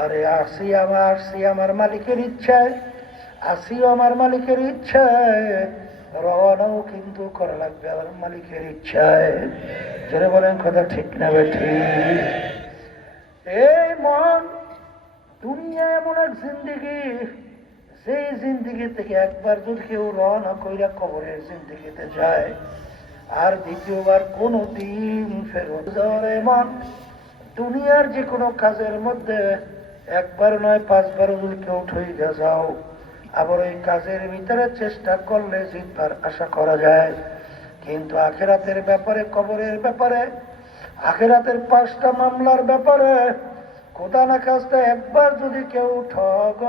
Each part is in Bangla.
আরে আসি আমার মালিকের ইচ্ছায়, আসিও আমার মালিকের ইচ্ছায়, রওনাও কিন্তু করা লাগবে আমার মালিকের ইচ্ছায়। যারা বলেন কথা ঠিক না ঠিক? এই মন, দুনিয়া এমন এক জিন্দিগি, সেই জিন্দিগি থেকে একবার যদি কেউ রওনা কইরা কবরের জিন্দিগিতে যায়, আর দ্বিতীয়বার কোনো দিন ফেরত যাওয়ার এমন। দুনিয়ার যে কোনো কাজের মধ্যে একবার নয় 5 বার যদি কেউ ঠইয়া যাও, আবার ওই কাজের ভিতরে চেষ্টা করলে জিতবার আশা করা যায়। কিন্তু আখেরাতের ব্যাপারে, কবরের ব্যাপারে, আখেরাতের 5টা মামলার ব্যাপারে খোদা না কাজটা একবার যদি কেউ ঠগ,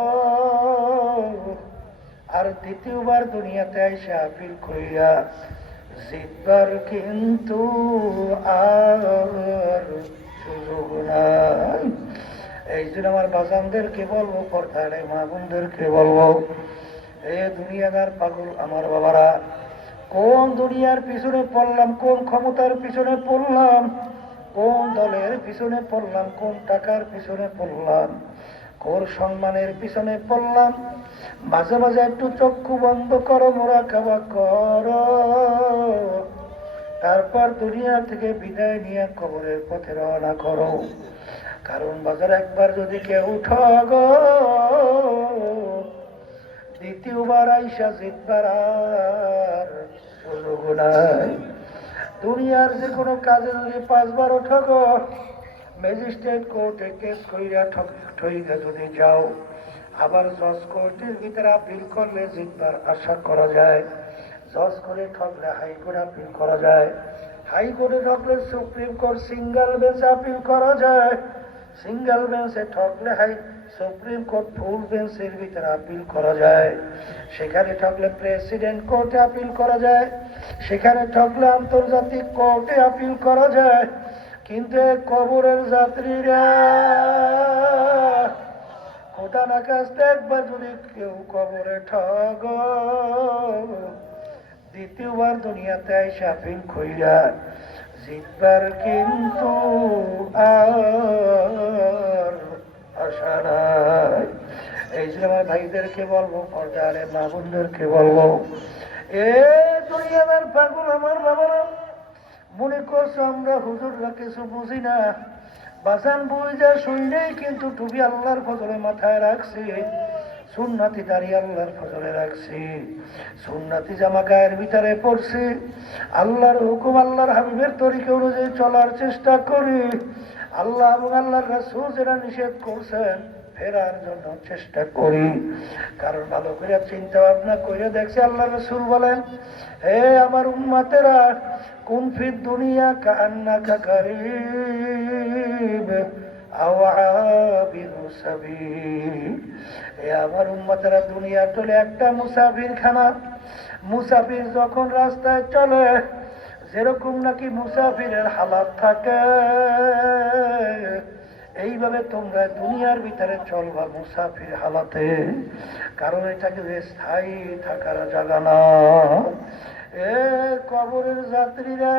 আর দ্বিতীয়বার দুনিয়াতে এসে আপিল করিয়া জিতবার কিন্তু আর সুযোগ নাই। এই জন্য আমার বাজানদেরকে বলবো, পর্দার মা বোনদেরকে বলবো, এ দুনিয়াদার পাগল আমার বাবারা, কোন দুনিয়ার পিছনে পড়লাম, কোন ক্ষমতার পিছনে পড়লাম, কোন দলের পিছনে পড়লাম, কোন টাকার পিছনে পড়লাম, কোন সম্মানের পিছনে পড়লাম। মাঝে মাঝে একটু চক্ষু বন্ধ করো, মুরাকাবা করো, তারপর দুনিয়া থেকে বিদায় নিয়ে কবরের পথে রওনা করো। কারণ বাজার একবার যদি কেউ ঠগ, দ্বিতীয়বার আইসা জিতবার আর সুযোগ নাই। দুনিয়ার যে কোনো কাজে যদি 5 বার ঠগ, ম্যাজিস্ট্রেট কোর্টে কেস কইরা ঠইগা যদি যাও, আবার জজ কোর্টের ভিতরে আপিল করলে জিতবার আশা করা যায়। জজ করে ঠকলে হাইকোর্টে আপিল করা যায়, হাইকোর্টে ঠকলে সুপ্রিম কোর্ট সিঙ্গেল বেঞ্চে আপিল করা যায়, সিঙ্গেল বেঞ্চে ঠকলে সুপ্রিম কোর্ট ফুল বেঞ্চের ভিতরে আপিল করা যায়, সেখানে ঠকলে প্রেসিডেন্ট কোর্টে আপিল করা যায়, সেখানে ঠকলে আন্তর্জাতিক কোর্টে আপিল করা যায়। কিন্তু কবরের যাত্রীরা খোদা না কাজটা একবার যদি কেউ কবরে ঠগ, দ্বিতীয়বার দুনিয়াতে এসে আপিল কইরা জিতবার কিন্তু আর আশা নাই। এই জন্য আমার ভাইদেরকে বলবো, পর্দারে মা বোনদেরকে বলবো, এ দুনিয়াদার পাগল আমার বাবারা, মনে করছো আমরা হুজুররা কিছু বুঝি না। বাসান বুঝা শুনলেই কিন্তু টুপি আল্লাহর ফজলে মাথায় রাখছি, সুন্নাতি দাঁড়িয়ে আল্লাহর ফজলে রাখছি, সুন্নাতি জামা গায়ের ভিতরে পড়ছি, আল্লাহর হুকুম আল্লাহর হাবিবের তরিকা অনুযায়ী চলার চেষ্টা করি। আল্লাহ এবং আল্লাহর রাসূল যেটা নিষেধ করছেন ফেরার জন্য চেষ্টা করি। কারণ ভালো করে চিন্তা ভাবনা করে দেখছি, আল্লাহ রাসূল বলেন, হে আমার উম্মতেরা, কুন ফিদ দুনিয়া কাআন্নাকা গারীব আও আবিরু সাবিল। এ আমার উম্মতেরা, দুনিয়া চলে একটা মুসাফির খানা। মুসাফির যখন রাস্তায় চলে, যেরকম নাকি মুসাফিরের হালাত থাকে, এইভাবে তোমরা দুনিয়ার ভিতরে চলবা মুসাফির হালাতে। কারণ এটাকে স্থায়ী থাকার জায়গা না। এ কবরের যাত্রীরা,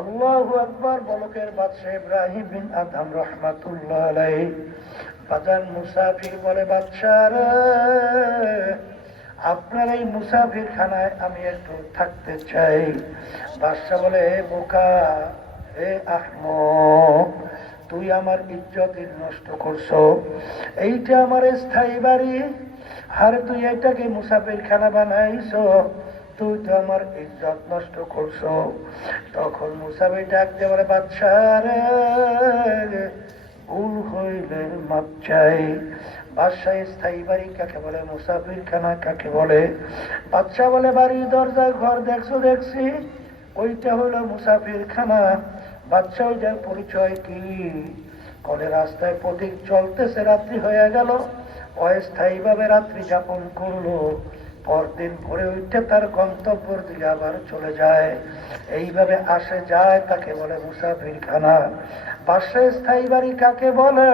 আল্লাহু আকবার, বলকের বাদশাহ ইব্রাহিম বিন আদম রহমাতুল্লাহ আলাইহি বাজান মুসাফির বলে, বাদশাহ আপনার এই মুসাফির খানায় আমি একটু থাকতে চাই। বাদশাহ বলে, হে বোকা, হে আহমক, তুই আমার ইজ্জত নষ্ট করছো, এইটা আমার স্থায়ী বাড়ি, আর তুই এটাকে মুসাফির খানা বানাইছো, তুই তো আমার ইজ্জত নষ্ট করছো। তখন মুসাফির ডাকতে বলে, বাদশাহ রে, ভুল হইলে মাপ চাই। বাদশাহ স্থায়ী বাড়ি কাকে বলে, মুসাফির খানা কাকে বলে? বাদশাহ বলে, বাড়ি দরজায় ঘর দেখছো দেখছি, ওইটা হলো মুসাফির খানা। বাদশাহ ওইটার পরিচয় কি? কলে রাস্তায় পথিক চলতেছে, রাত্রি হয়ে গেল, অস্থায়ী ভাবে রাত্রি যাপন করলো, পরদিন ভোরে উঠে তার গন্তব্যের দিকে আবার চলে যায়, এইভাবে আসে যায়, তাকে বলে মুসাফির খানা। বাদশাহ স্থায়ী বাড়ি কাকে বলে?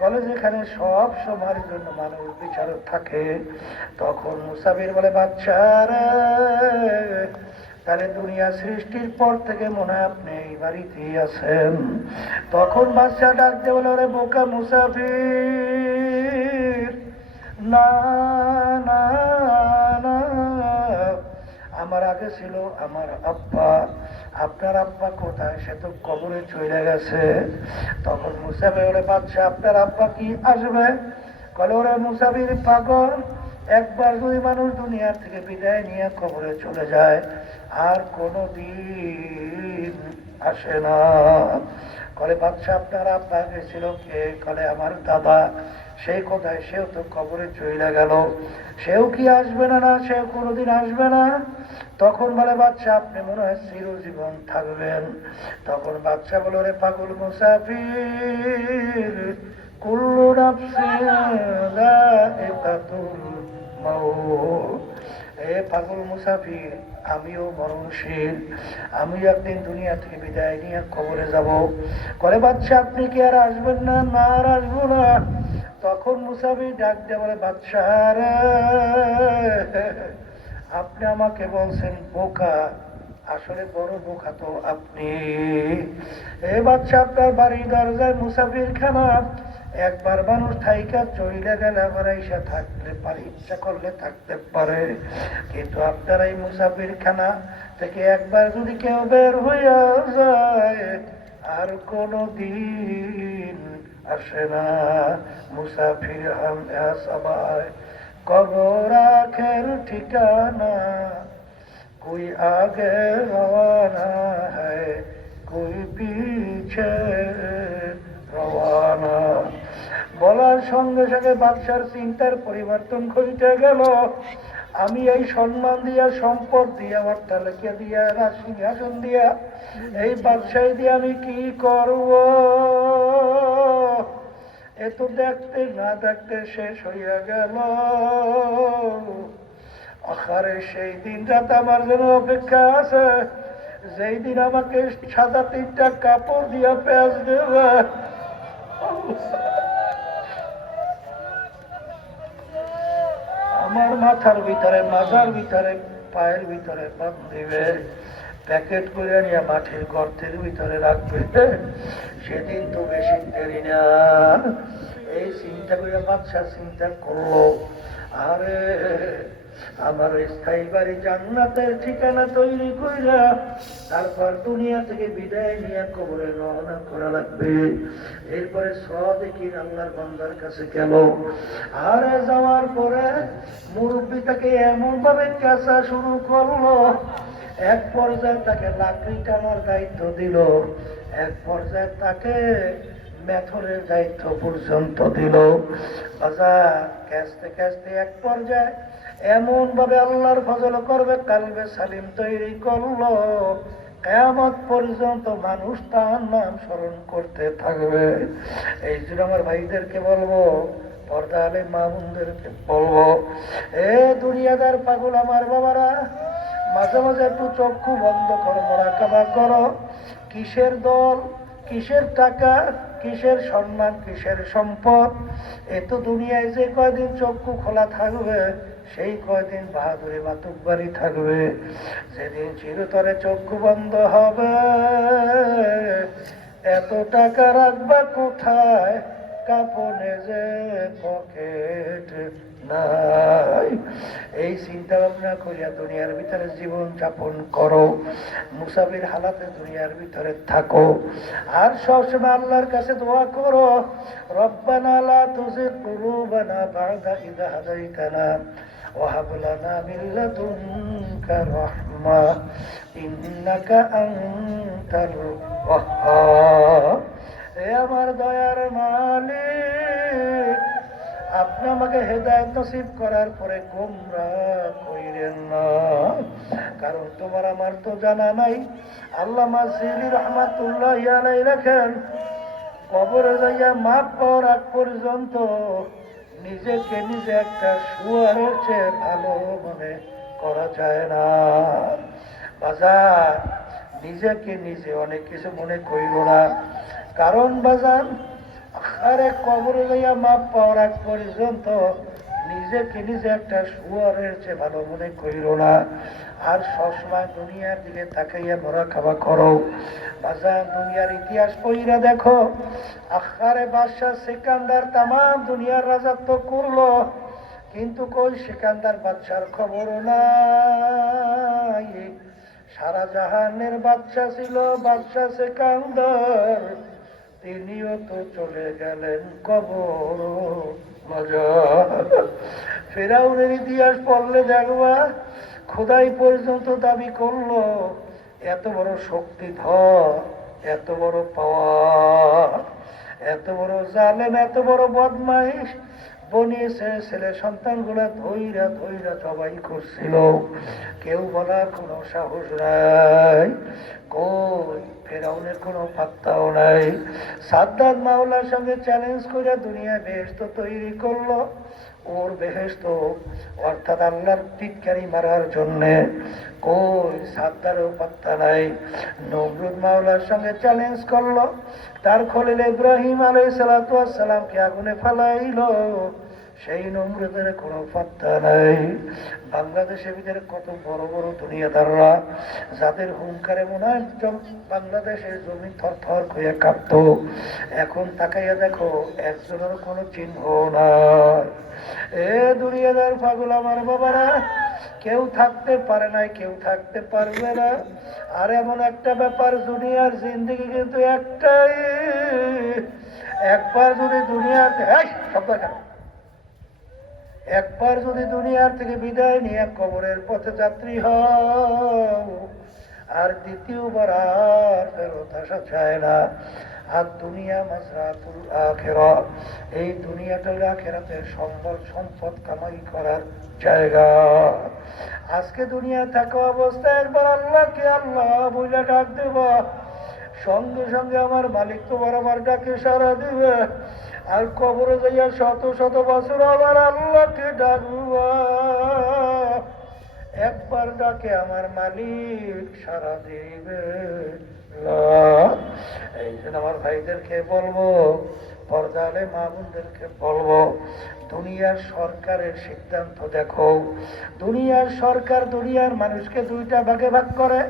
বলে যেখানে সব সময়ের জন্য মানুষ বিচারক থাকে। তখন মুসাফির বলে, বাদশাহ রে, তাহলে দুনিয়া সৃষ্টির পর থেকে মনে হয় আপনি এই বাড়িতেই আছেন। তখন বাদশা ডাকতে বলে, ওরে বোকা মুসাফির, না না না, আমার আগে ছিল আমার আব্বা, আপনার আব্বা কোথায়? সে তো কবরে চলে গেছে। তখন মুসাফির, ওরে বাদশা আপনার আব্বা কি আসবে? বলে, ওরে মুসাফির পাগল, একবার যদি মানুষ দুনিয়ার থেকে বিদায় নিয়ে কবরে চলে যায় আর কোনো দিন আসে না। কলে বাদশা আপনার আব্বা গেছিল কে? কলে আমার দাদা। সেই কোথায়? সেও তো কবরে চলে গেল, সেও কি আসবে না? না, সেও কোনোদিন আসবে না। তখন বলে বাদশা আপনি মনে হয় চিরজীবন থাকবেন। তখন বাদশা বলে, রে পাগল মুসাফির, কুল্লু নাফসিন যায়িকাতুল মাউত। এ পাগল মুসাফির, আমিও মরণশীল, আমিও একদিন দুনিয়া থেকে বিদায় নিয়ে কবরে যাব। করে বাদশা আপনি কি আর আসবেন না? না, আর আসবো না। তখন মুসাফির ডাক দিয়ে বলে, বাদশা রে, আপনি আমাকে বলছেন বোকা, আসলে বড় বোকা তো আপনি। এ বাদশা আপনার বাড়ির দরজায় মুসাফির খানা, একবার মানুষ থাইকা চইলে গেলে আবার এসে থাকতে পারে, ইচ্ছা করলে থাকতে পারে, কিন্তু আপনার এই মুসাফির খানা থেকে একবার যদি কেউ বের হইয়া যায় আর কোনো দিন আসে না। মুসাফির হাম সবাই কবর আখের ঠিকানা, कोई आगे रवाना है कोई पीछे রওয়ানা। বলার সঙ্গে সঙ্গে বাদশার চিন্তার পরিবর্তন ঘটে গেল। আমি এই সম্মান দিয়া, সম্পদ দিয়া, অট্টালিকা দিয়া, রাজসিংহাসন দিয়া, এই বাদশাহী দিয়ে আমি কি করব? এ তো দেখতে না দেখতে শেষ হইয়া গেল। আখারে সেই দিন রাত আমার জন্য অপেক্ষা আছে, যেই দিন আমাকে সাদা 3টা কাপড় দিয়া পেঁয়াজ দেবে, আমার মাথার ভিতরে, মাজার ভিতরে, পায়ের ভিতরে বাঁধিবে, প্যাকেট করে নিয়ে মাটির গর্তের ভিতরে রাখবে। সেদিন তো বেশি দেরি না। এই চিন্তা করে বাদশা চিন্তা করলো, আরে আমার স্থায়ী বাড়ি জান্নাতের ঠিকানা তৈরি কইরা তারপর দুনিয়া থেকে বিদায় নিয়ে কবরে রওনা করা লাগবে। এরপরে সাদিকিন আল্লাহর বান্দার কাছে গেল। আর যাওয়ার পরে মুরব্বী তাকে এমন ভাবে কাঁচা শুরু করলো, এক পর্যায়ে তাকে লাকড়ি টানার দায়িত্ব দিল, এক পর্যায়ে তাকে মেথরের দায়িত্ব পর্যন্ত দিল। বাজার কাঁচতে কাঁচতে এক পর্যায়ে এমন ভাবে আল্লাহর ফজল করবে, কালবে সালিম তৈরি করলো, কিয়ামত পর্যন্ত মানুষ তার নাম স্মরণ করতে থাকবে। এই জন্য আমার ভাইদেরকে বলবো, পর্দা আলে মা বোনদেরকে বলবো, এ দুনিয়াদার পাগল আমার বাবারা, মাঝে মাঝে একটু চক্ষু বন্ধ করো, মোরাকাবা করো। কিসের দল, কিসের টাকা, কিসের সম্মান, কিসের সম্পদ? এ তো দুনিয়ায় যে কয়দিন চক্ষু খোলা থাকবে সেই কয়দিন বাহাদুরি মাতুব্বারি থাকবে। যেদিন চিরতরে চক্ষু বন্ধ হবে, এত টাকা রাখবা কোথায়? কাপনে যে পকেট নাই। এই চিন্তা ভাবনা করিয়া দুনিয়ার ভিতরে জীবন যাপন করো, মুসাফির হালাতে দুনিয়ার ভিতরে থাকো, আর সবসময় আল্লাহর কাছে দোয়া করো, রব্বানা লা তুযিগ কুলুবানা বা'দা ইয হাদাইতানা ওয়া হাব লানা মিন লাদুনকা রাহমা ইন্নাকা আনতাল ওয়াহ্হাব। হে আমার দয়ার মালিক, আপনি আমাকে হেদায়েত নসিব করার পরে গোমরাহ কইরেন না, কারণ তোমার আমার তো জানা নাই। আল্লামা সিলি রহমাতুল্লাহি আলাইহি লেখেন, কবরে যাইয়া মাপ পাওয়ার আগ পর্যন্ত নিজেকে নিজে একটা শুয়ারের চেয়ে ভালো মনে করা যায় না। বাজার নিজেকে নিজে অনেক কিছু মনে করিল না, কারণ বাজার আরে কবরে যাইয়া মাপ পাওয়ার আগ পর্যন্ত নিজেকে নিজে একটা শুয়ারের চেয়ে ভালো মনে করিল না। আর সবসময় দুনিয়ার দিকে তাকাইয়া ভরা খাওয়া করো। বাজার দুনিয়ার ইতিহাস পড়িয়া দেখো, আখারে বাদশাহ সিকান্দার তামাম দুনিয়ার রাজত্ব করলো, কিন্তু কই সিকান্দার বাদশার খবর নাই। সারা জাহানের বাদশা ছিল বাদশা সিকান্দার, তিনিও তো চলে গেলেন কবর। মজা ফেরাউনের ইতিহাস পড়লে দেখবা খোদাই পর্যন্ত দাবি করলো, এত বড় শক্তিধর, এত বড় পাওয়ার, এত বড় জালেম, এত বড় বদমাইশ বনিয়েছে, ছেলে সন্তানগুলা ধৈরা ধৈরা জবাই করছিল, কেউ বলার কোনো সাহস নাই। কই ফেরাউনের কোনো পাত্তাও নাই। সাদ্দাত মাওলার সঙ্গে চ্যালেঞ্জ করে দুনিয়া বেহেশত তৈরি করলো, ওর বেহেশত অর্থাৎ আল্লাহর টিটকারি মারার জন্যে। কই সাদ্দারও পাত্তা নাই। নমরুদ মাওলার সঙ্গে চ্যালেঞ্জ করলো, তার খলিল ইব্রাহিম আলাইহিস সালাতু ওয়াস সালামকে আগুনে ফালাইলো, সেই নমরুদের কোনো পাত্তা নাই। বাংলাদেশের ভিতরে কত বড় বড় দুনিয়াদাররা, যাদের হুঙ্কারে মনে হয় বাংলাদেশের জমি থর থর করে কাঁপতো, এখন তাকাইয়া দেখো একজনের কোনো চিহ্ন নাই। এ দুনিয়াদার পাগল আমার বাবারা, কেউ থাকতে পারে নাই, কেউ থাকতে পারবে না। আর এমন একটা ব্যাপার, দুনিয়ার জিন্দেগি কিন্তু একটাই। একবার যদি দুনিয়াতে শব্দ কেন, একবার যদি দুনিয়ার থেকে বিদায় নিয়ে কবরের পথে যাত্রী হও, আর দ্বিতীয়বার আর ফেরত আসা চায় না। আর দুনিয়া মাজরাতুল আখিরা, এই দুনিয়াটা আখিরাতের সম্পদ সম্পদ কামাই করার জায়গা। আজকে দুনিয়া থাকা অবস্থায় একবার আল্লাহকে আল্লাহ বইলা ডাক দেব, সঙ্গে সঙ্গে আমার মালিক তোমার আমার ডাকে সাড়া দিবে। আর কবরে যাইয়া শত শত বছর আমার আল্লাহকে ডাকবা, একবার ডাকে আমার মালিক সাড়া দিবে। এই জন্য আমার ভাইদেরকে বলবো, পর্দালে মা বোনদেরকে বলবো, দুনিয়ার সরকারের সিদ্ধান্ত দেখো। দুনিয়ার সরকার দুনিয়ার মানুষকে দুইটা ভাগে ভাগ করে।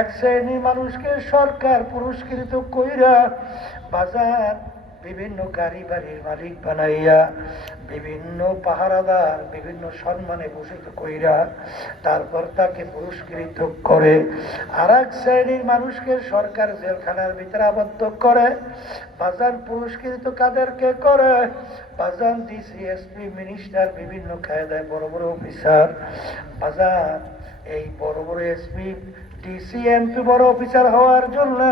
এক শ্রেণীর মানুষকে সরকার পুরস্কৃত কইরা বাজার বিভিন্ন গাড়ি বাড়ির মালিক বানাইয়া, বিভিন্ন পাহারাদার বিভিন্ন সম্মানে ভূষিত কইরা তারপর তাকে পুরস্কৃত করে। আর এক শ্রেণীর মানুষকে সরকার জেলখানার ভিতরে আবদ্ধ করে। বাজান পুরস্কৃত কাদেরকে করে? বাজান ডিসি, এসপি, মিনিস্টার, বিভিন্ন কায়দায় বড় বড় অফিসার। বাজান এই বড় বড় এসপি, ডিসি, এমপি বড় অফিসার হওয়ার জন্য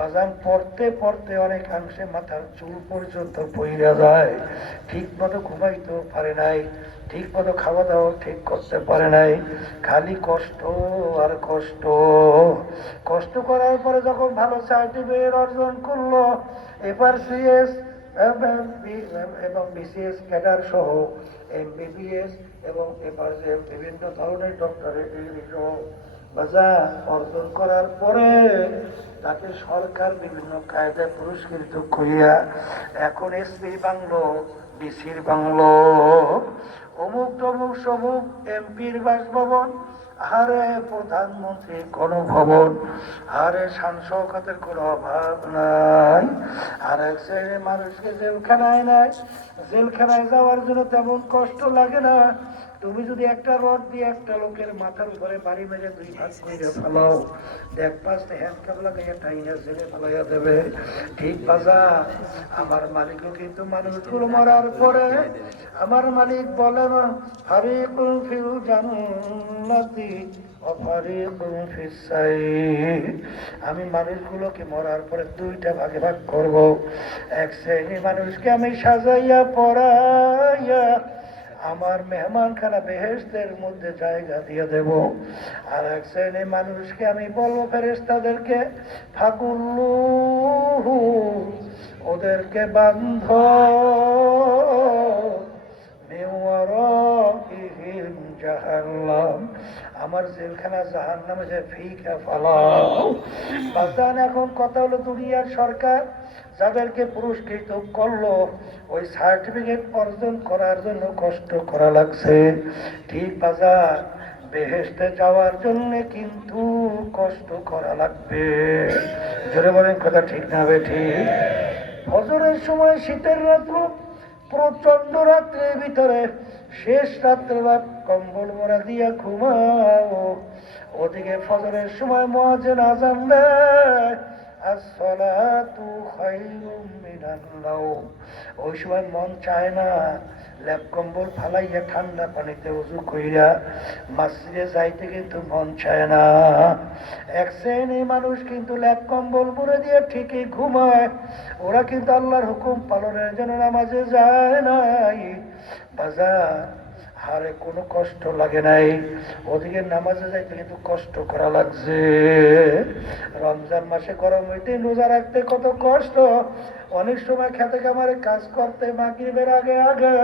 বাজান পড়তে পড়তে অনেকাংশে মাথার চুল পর্যন্ত পইরা যায়। ঠিক মতো ঘুমাইতেও পারে নাই, ঠিক মতো খাওয়া দাওয়া ঠিক করতে পারে নাই, খালি কষ্ট আর কষ্ট। কষ্ট করার পরে যখন ভালো সার্টিফিকেট অর্জন করলো, এবার সিএস এবং বিসিএস ক্যাডার সহ এমবিবিএস এবং এবার বিভিন্ন ধরনের ডক্টরেট ডিগ্রি সহ বাজার অর্জন করার পরে তাকে সরকার বিভিন্ন কায়দায় পুরস্কৃত করিয়া এখন এসপি বাংলো, ডিসির বাংলো, অমুক তমুক সমুক এমপির বাসভবন, আরে প্রধানমন্ত্রী কোন ভবন, আরে শান-শওকতের কোনো অভাব নাই। আর এক শ্রেণীর মানুষকে জেলখানায় নাই, জেলখানায় যাওয়ার জন্য তেমন কষ্ট লাগে না। তুমি যদি একটা রড দিয়ে একটা লোকের মাথার উপরে বাড়ি মেরে দুই ভাগ করে ফেলাও, দেখ পাঁচটা হ্যান্ডকাপ লাগাইয়া টাইনা জেলে ফেলাইয়া দেবে। ঠিক বাজার আমার মালিকও কিন্তু মানুষগুলো মরার পরে আমার মালিক বলেন, ফারিকুন ফিল জান্নাতি ওয়া ফারিকুন ফিস সাইর। আমি মানুষগুলোকে মরার পরে দুইটা ভাগে ভাগ করব। এক শ্রেণী মানুষকে আমি সাজাইয়া পড়াইয়া আমার মেহমানখানা বেহেশতের মধ্যে জায়গা দিয়ে দেব। আর এক শ্রেণী মানুষকে আমি বলবো ফেরেশতাদেরকে, ফাকুল্লুহু, ওদেরকে বান্ধ, মিওয়ারাইহিম জাহান্নাম, আমার জেলখানা জাহান্নামে যে ফিকা ফালাও। বাজান এখন কথা হলো, দুনিয়ার সরকার যাদেরকে পুরস্কৃত করলো, ওই সার্টিফিকেট অর্জন করার জন্য কষ্ট করা লাগছে। ঠিক বাজার বেহেশতে যাওয়ার জন্য কিন্তু কষ্ট করা লাগবে। জোরে বলেন কথা ঠিক না বেঠিক? ফজরের সময় শীতের রাত্র, প্রচন্ড রাত্রের ভিতরে শেষ রাত্রে রাত কম্বল মোড়া দিয়া ঘুমাও, ওদিকে ফজরের সময় মুয়াজ্জিন আযান দেয়, আসসালাতু খায়রুম মিনান নাওম। ওই সময় মন চায় না লেপ কম্বল ফালাইয়া ঠান্ডা পানিতে ওযু কইরা মসজিদে যাইতে, কিন্তু মন চায় না। এক শ্রেণীর মানুষ কিন্তু লেপ কম্বল মুড়ে দিয়ে ঠিকই ঘুমায়, ওরা কিন্তু আল্লাহর হুকুম পালনের জন্য নামাজে যায় নাই। বাজার হারে কোনো কষ্ট লাগে নাই, ওদিকে নামাজে যাইতে কিন্তু কষ্ট করা লাগছে। রমজান মাসে গরম হইতে রোজা রাখতে কত কষ্ট, অনেক সময় খেতে খামারে কাজ করতে মাগরিবের আগে আগে